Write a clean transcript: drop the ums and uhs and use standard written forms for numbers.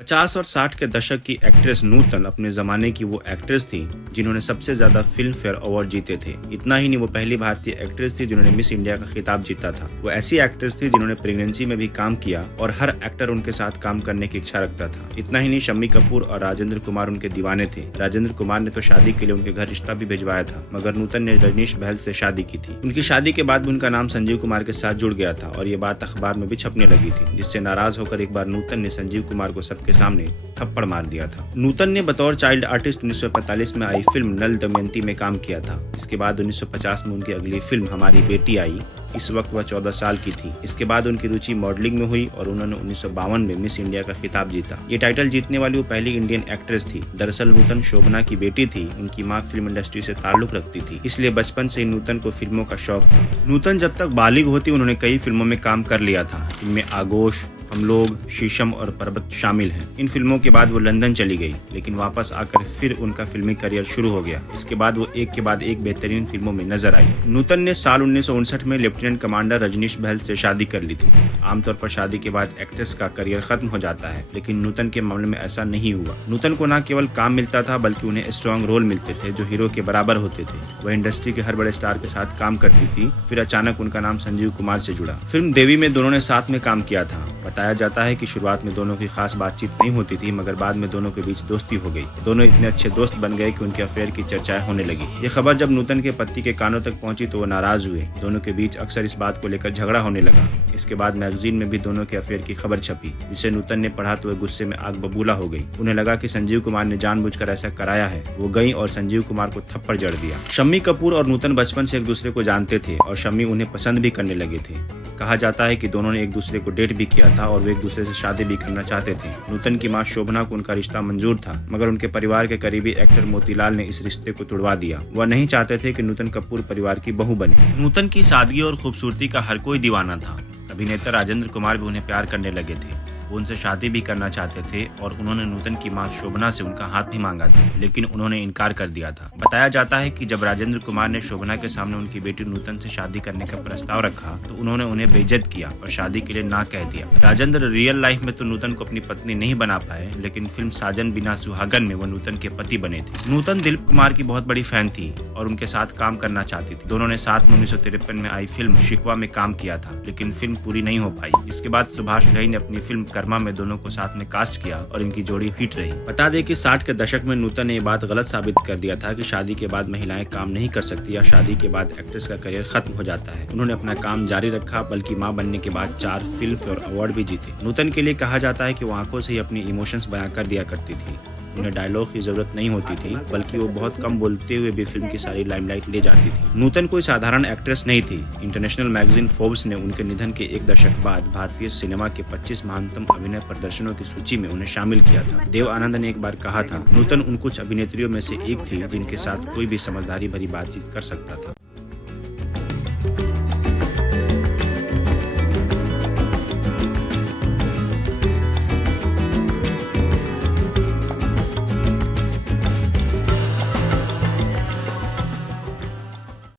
50 और 60 के दशक की एक्ट्रेस नूतन अपने जमाने की वो एक्ट्रेस थी जिन्होंने सबसे ज्यादा फिल्म फेयर अवार्ड जीते थे। इतना ही नहीं, वो पहली भारतीय एक्ट्रेस थी जिन्होंने मिस इंडिया का खिताब जीता था। वो ऐसी एक्ट्रेस थी जिन्होंने प्रेगनेंसी में भी काम किया और हर एक्टर उनके साथ काम करने की इच्छा रखता था। इतना ही नहीं, शम्मी कपूर और राजेंद्र कुमार उनके दीवाने थे। राजेंद्र कुमार ने तो शादी के लिए उनके घर रिश्ता भी भिजवाया था, मगर नूतन ने रजनीश बहल से शादी की थी। उनकी शादी के बाद भी उनका नाम संजीव कुमार के साथ जुड़ गया था और ये बात अखबार में भी छपने लगी थी, जिससे नाराज होकर एक बार नूतन ने संजीव कुमार को सबके सामने थप्पड़ मार दिया था। नूतन ने बतौर चाइल्ड आर्टिस्ट 1945 में आई फिल्म नल दमयंती में काम किया था। इसके बाद 1950 में उनकी अगली फिल्म हमारी बेटी आई। इस वक्त वह 14 साल की थी। इसके बाद उनकी रुचि मॉडलिंग में हुई और उन्होंने 1952 में मिस इंडिया का खिताब जीता। ये टाइटल जीतने वाली वो पहली इंडियन एक्ट्रेस थी। दरअसल नूतन शोभना की बेटी थी। उनकी माँ फिल्म इंडस्ट्री से ताल्लुक रखती थी, इसलिए बचपन से ही नूतन को फिल्मों का शौक था। नूतन जब तक बालिग होती उन्होंने कई फिल्मों में काम कर लिया था। इनमें आगोश, हम लोग, शीशम और पर्वत शामिल हैं। इन फिल्मों के बाद वो लंदन चली गई, लेकिन वापस आकर फिर उनका फिल्मी करियर शुरू हो गया। इसके बाद वो एक के बाद एक बेहतरीन फिल्मों में नजर आई। नूतन ने साल 1959 में लेफ्टिनेंट कमांडर रजनीश बहल से शादी कर ली थी। आमतौर पर शादी के बाद एक्ट्रेस का करियर खत्म हो जाता है, लेकिन नूतन के मामले में ऐसा नहीं हुआ। नूतन को न केवल काम मिलता था, बल्कि उन्हें स्ट्रॉन्ग रोल मिलते थे जो हीरो के बराबर होते थे। वह इंडस्ट्री के हर बड़े स्टार के साथ काम करती थी। फिर अचानक उनका नाम संजीव कुमार से जुड़ा। फिल्म देवी में दोनों ने साथ में काम किया था। बताया जाता है कि शुरुआत में दोनों की खास बातचीत नहीं होती थी, मगर बाद में दोनों के बीच दोस्ती हो गई। दोनों इतने अच्छे दोस्त बन गए कि उनके अफेयर की चर्चाएं होने लगी। ये खबर जब नूतन के पति के कानों तक पहुंची तो वो नाराज हुए। दोनों के बीच अक्सर इस बात को लेकर झगड़ा होने लगा। इसके बाद मैगजीन में भी दोनों के अफेयर की खबर छपी, जिसे नूतन ने पढ़ा तो वह गुस्से में आग बबूला हो गई। उन्हें लगा कि संजीव कुमार ने जानबूझकर ऐसा कराया है। वो गई और संजीव कुमार को थप्पड़ जड़ दिया। शम्मी कपूर और नूतन बचपन से एक दूसरे को जानते थे और शम्मी उन्हें पसंद भी करने लगे थे। कहा जाता है कि दोनों ने एक दूसरे को डेट भी किया था और वे एक दूसरे से शादी भी करना चाहते थे। नूतन की मां शोभना को उनका रिश्ता मंजूर था, मगर उनके परिवार के करीबी एक्टर मोतीलाल ने इस रिश्ते को तुड़वा दिया। वह नहीं चाहते थे कि नूतन कपूर परिवार की बहू बने। नूतन की सादगी और खूबसूरती का हर कोई दीवाना था। अभिनेता राजेंद्र कुमार भी उन्हें प्यार करने लगे थे। वो उनसे शादी भी करना चाहते थे और उन्होंने नूतन की मां शोभना से उनका हाथ भी मांगा था, लेकिन उन्होंने इनकार कर दिया था। बताया जाता है कि जब राजेंद्र कुमार ने शोभना के सामने उनकी बेटी नूतन से शादी करने का प्रस्ताव रखा तो उन्होंने उन्हें बेइज्जत किया और शादी के लिए ना कह दिया। राजेंद्र रियल लाइफ में तो नूतन को अपनी पत्नी नहीं बना पाए, लेकिन फिल्म साजन बिना सुहागन में वो नूतन के पति बने थे। नूतन दिलीप कुमार की बहुत बड़ी फैन थी और उनके साथ काम करना चाहती थी। दोनों ने साथ में 1953 में आई फिल्म शिकवा में काम किया था, लेकिन फिल्म पूरी नहीं हो पाई। इसके बाद सुभाष घई ने अपनी फिल्म कर्मा में दोनों को साथ में कास्ट किया और इनकी जोड़ी हिट रही। बता दें कि 60 के दशक में नूतन ने ये बात गलत साबित कर दिया था कि शादी के बाद महिलाएं काम नहीं कर सकती या शादी के बाद एक्ट्रेस का करियर खत्म हो जाता है। उन्होंने अपना काम जारी रखा, बल्कि मां बनने के बाद 4 फिल्म फेयर अवार्ड भी जीते। नूतन के लिए कहा जाता है कि वो आंखों से ही अपनी इमोशंस बयां कर दिया करती थी। उन्हें डायलॉग की जरूरत नहीं होती थी, बल्कि वो बहुत कम बोलते हुए भी फिल्म की सारी लाइमलाइट ले जाती थी। नूतन कोई साधारण एक्ट्रेस नहीं थी। इंटरनेशनल मैगजीन फोर्ब्स ने उनके निधन के एक दशक बाद भारतीय सिनेमा के 25 महानतम अभिनय प्रदर्शनों की सूची में उन्हें शामिल किया था। देव आनंद ने एक बार कहा था, नूतन उन कुछ अभिनेत्रियों में से एक थी जिनके साथ कोई भी समझदारी भरी बातचीत कर सकता था।